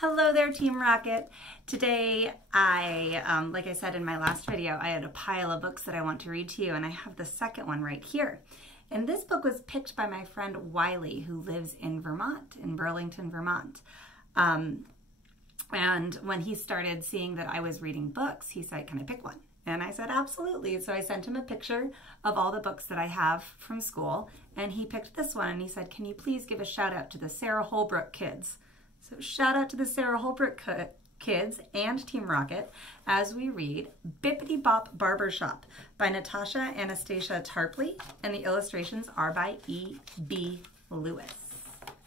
Hello there, Team Rocket. Today, like I said in my last video, I had a pile of books that I want to read to you, and I have the second one right here. And this book was picked by my friend Wiley, who lives in Vermont, in Burlington, Vermont. And when he started seeing that I was reading books, he said, "Can I pick one?" And I said, absolutely. So I sent him a picture of all the books that I have from school, and he picked this one, and he said, "Can you please give a shout out to the Sarah Holbrook kids?" So shout out to the Sarah Holbrook kids and Team Rocket as we read Bippity Barbershop by Natasha, Anastasia, Tarpley, and the illustrations are by E.B. Lewis.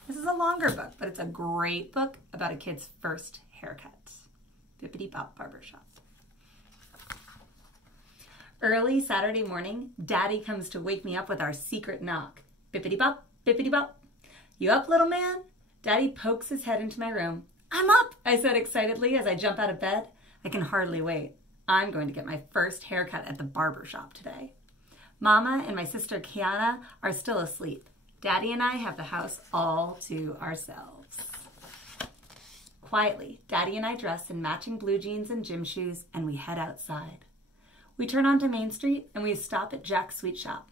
This is a longer book, but it's a great book about a kid's first haircut. Bippity Barbershop. Early Saturday morning, Daddy comes to wake me up with our secret knock. Bippity bop, bippity bop. "You up, little man?" Daddy pokes his head into my room. "I'm up," I said excitedly as I jump out of bed. I can hardly wait. I'm going to get my first haircut at the barber shop today. Mama and my sister Kiana are still asleep. Daddy and I have the house all to ourselves. Quietly, Daddy and I dress in matching blue jeans and gym shoes, and we head outside. We turn onto Main Street, and we stop at Jack's Sweet Shop.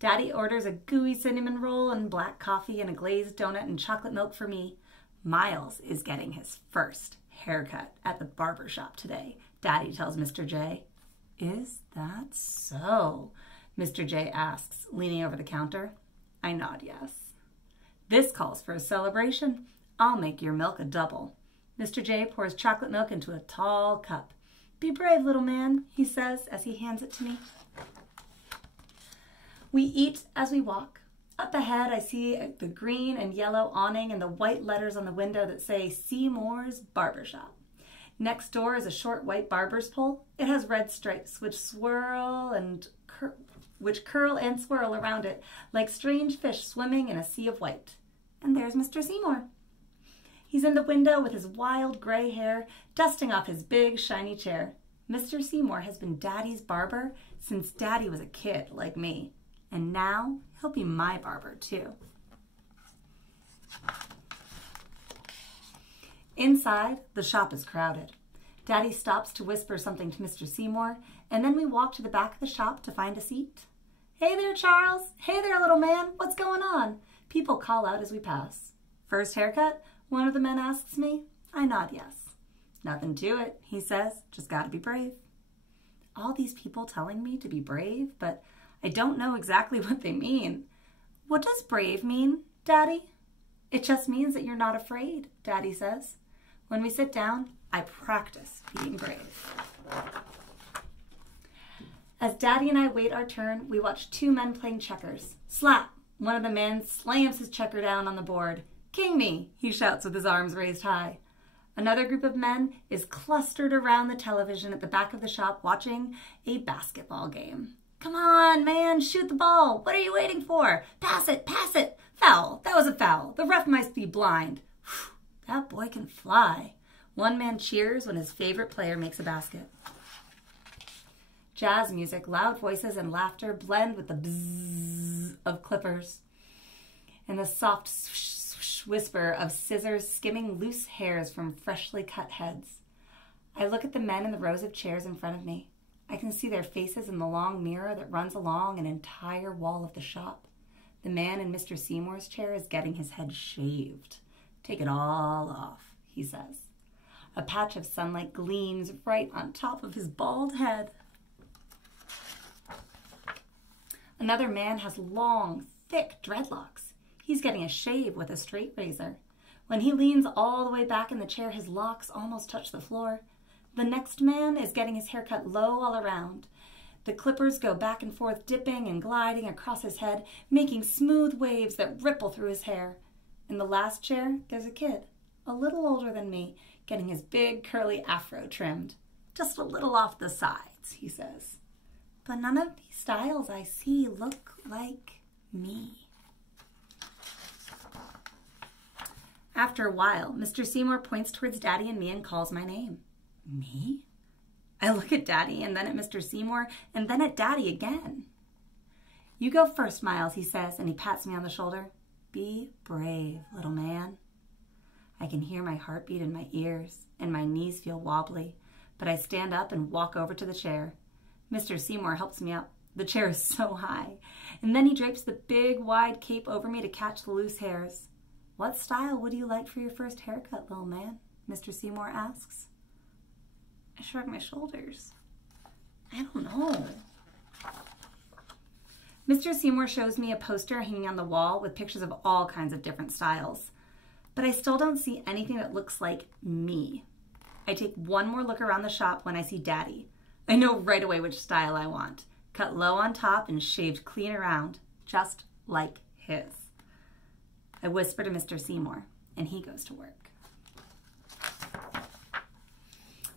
Daddy orders a gooey cinnamon roll and black coffee and a glazed donut and chocolate milk for me. Miles is getting his first haircut at the barber shop today, Daddy tells Mr. J. "Is that so?" Mr. J asks, leaning over the counter. I nod yes. "This calls for a celebration. I'll make your milk a double." Mr. J pours chocolate milk into a tall cup. "Be brave, little man," he says as he hands it to me. We eat as we walk. Up ahead, I see the green and yellow awning and the white letters on the window that say Seymour's Barbershop. Next door is a short white barber's pole. It has red stripes which curl and swirl around it like strange fish swimming in a sea of white. And there's Mr. Seymour. He's in the window with his wild gray hair, dusting off his big, shiny chair. Mr. Seymour has been Daddy's barber since Daddy was a kid like me. And now he'll be my barber too. Inside, the shop is crowded. Daddy stops to whisper something to Mr. Seymour, and then we walk to the back of the shop to find a seat. "Hey there, Charles. Hey there, little man. What's going on?" People call out as we pass. "First haircut?" one of the men asks me. I nod yes. "Nothing to it," he says. "Just gotta be brave." All these people telling me to be brave, but I don't know exactly what they mean. "What does brave mean, Daddy?" "It just means that you're not afraid," Daddy says. When we sit down, I practice being brave. As Daddy and I wait our turn, we watch two men playing checkers. Slap! One of the men slams his checker down on the board. "King me!" he shouts with his arms raised high. Another group of men is clustered around the television at the back of the shop watching a basketball game. "Come on, man, shoot the ball. What are you waiting for? Pass it, pass it. Foul, that was a foul. The ref must be blind. Whew, that boy can fly." One man cheers when his favorite player makes a basket. Jazz music, loud voices, and laughter blend with the bzzz of clippers and the soft swish, swish whisper of scissors skimming loose hairs from freshly cut heads. I look at the men in the rows of chairs in front of me. I can see their faces in the long mirror that runs along an entire wall of the shop. The man in Mr. Seymour's chair is getting his head shaved. "Take it all off," he says. A patch of sunlight gleams right on top of his bald head. Another man has long, thick dreadlocks. He's getting a shave with a straight razor. When he leans all the way back in the chair, his locks almost touch the floor. The next man is getting his hair cut low all around. The clippers go back and forth, dipping and gliding across his head, making smooth waves that ripple through his hair. In the last chair, there's a kid, a little older than me, getting his big curly afro trimmed. "Just a little off the sides," he says. But none of these styles I see look like me. After a while, Mr. Seymour points towards Daddy and me and calls my name. Me? I look at Daddy and then at Mr. Seymour and then at Daddy again. "You go first, Miles," he says, and he pats me on the shoulder. "Be brave, little man." I can hear my heartbeat in my ears, and my knees feel wobbly, but I stand up and walk over to the chair. Mr. Seymour helps me up. The chair is so high, and then he drapes the big, wide cape over me to catch the loose hairs. "What style would you like for your first haircut, little man?" Mr. Seymour asks. I shrug my shoulders. I don't know. Mr. Seymour shows me a poster hanging on the wall with pictures of all kinds of different styles. But I still don't see anything that looks like me. I take one more look around the shop when I see Daddy. I know right away which style I want. Cut low on top and shaved clean around, just like his. I whisper to Mr. Seymour, and he goes to work.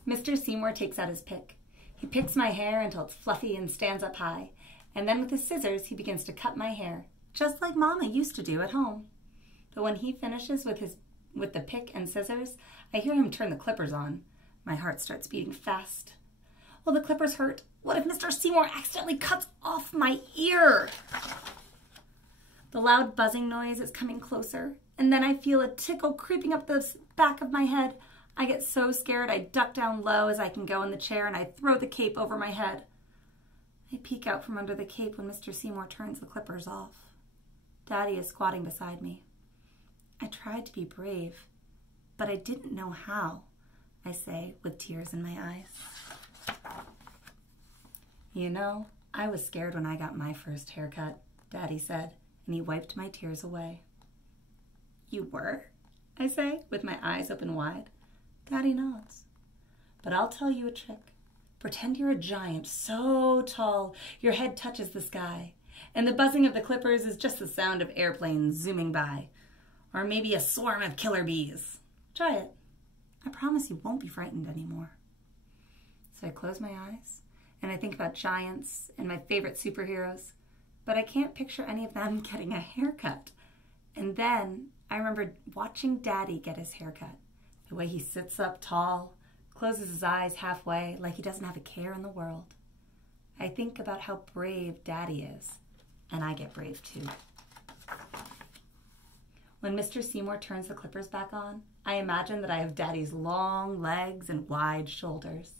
Mr. Seymour takes out his pick. He picks my hair until it's fluffy and stands up high, and then with his scissors, he begins to cut my hair, just like Mama used to do at home. But when he finishes with the pick and scissors, I hear him turn the clippers on. My heart starts beating fast. Will the clippers hurt? What if Mr. Seymour accidentally cuts off my ear? The loud buzzing noise is coming closer, and then I feel a tickle creeping up the back of my head. I get so scared I duck down low as I can go in the chair, and I throw the cape over my head. I peek out from under the cape when Mr. Seymour turns the clippers off. Daddy is squatting beside me. I tried to be brave, but I didn't know how, I say with tears in my eyes. You know, I was scared when I got my first haircut, Daddy said, and he wiped my tears away. You were? I say, with my eyes open wide. Daddy nods. But I'll tell you a trick. Pretend you're a giant so tall your head touches the sky, and the buzzing of the clippers is just the sound of airplanes zooming by, or maybe a swarm of killer bees. Try it. I promise you won't be frightened anymore. So I close my eyes, and I think about giants and my favorite superheroes, but I can't picture any of them getting a haircut. And then I remember watching Daddy get his haircut, the way he sits up tall, closes his eyes halfway like he doesn't have a care in the world. I think about how brave Daddy is, and I get brave too. When Mr. Seymour turns the clippers back on, I imagine that I have Daddy's long legs and wide shoulders.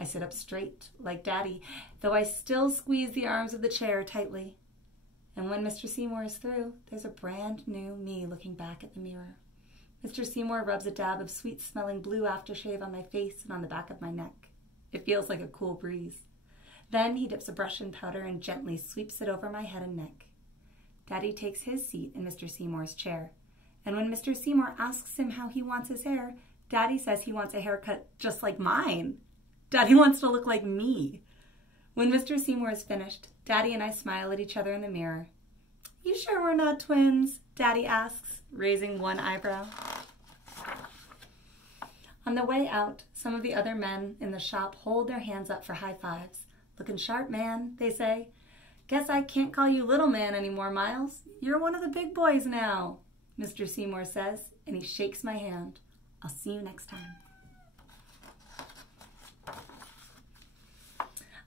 I sit up straight like Daddy, though I still squeeze the arms of the chair tightly. And when Mr. Seymour is through, there's a brand new me looking back at the mirror. Mr. Seymour rubs a dab of sweet-smelling blue aftershave on my face and on the back of my neck. It feels like a cool breeze. Then he dips a brush in powder and gently sweeps it over my head and neck. Daddy takes his seat in Mr. Seymour's chair. And when Mr. Seymour asks him how he wants his hair, Daddy says he wants a haircut just like mine. Daddy wants to look like me. When Mr. Seymour is finished, Daddy and I smile at each other in the mirror. You sure we're not twins? Daddy asks, raising one eyebrow. On the way out, some of the other men in the shop hold their hands up for high fives. Looking sharp, man, they say. Guess I can't call you little man anymore, Miles. You're one of the big boys now, Mr. Seymour says, and he shakes my hand. I'll see you next time.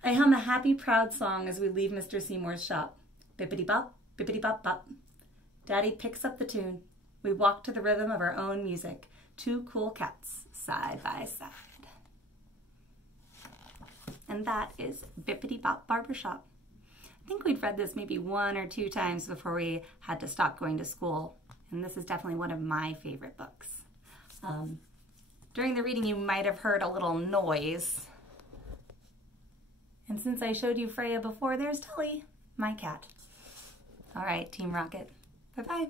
I hum a happy, proud song as we leave Mr. Seymour's shop. Bippity bop, bippity bop bop. Daddy picks up the tune. We walk to the rhythm of our own music. Two cool cats, side by side. And that is Bippity Bop Barbershop. I think we'd read this maybe 1 or 2 times before we had to stop going to school. And this is definitely one of my favorite books. During the reading, you might have heard a little noise. And since I showed you Freya before, there's Tully, my cat. All right, Team Rocket. Bye-bye.